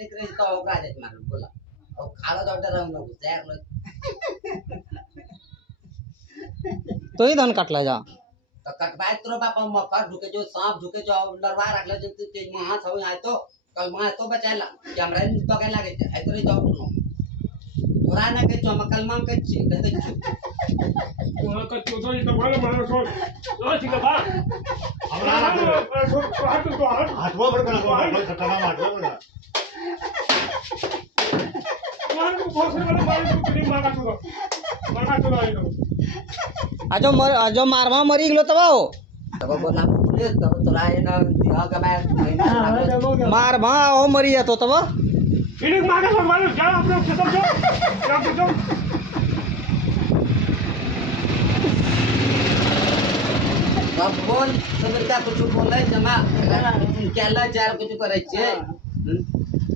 निकरे तो ओकरा देत मार बोला और खालो तो डर हम लोग जैक लो तो ही धान काटला जा तो कटवाए तो बापा मकर ढुके जो सांप ढुके जो लड़वा रख ले जो तेज महा सब आए तो कल महा तो बचाला कि हमरा इन तो के लागे है तो रे जाओ तुम तोरा ना के चमकल मांग के छी कहते वहां का चोदो ये तो वाला मारो छोड़ लो ठीक है बा हमरा छोड़ हाथ तो हाथ हाथवा पर कना खतरा हाथवा पर मान को बहुत से वाला मारो तो नहीं मारा चोदो आई तो आजो मारवा मरी गेलो तब हो तब बोला पुलिस तब तोरा ये ना दिहा के मैं मारवा ओ मरी तो तब इन्हें मारा सब मारो जाओ अपने खत्म जाओ जाओ अब बोल सब का कुछ बोले जमा केला जार कुछ करे छे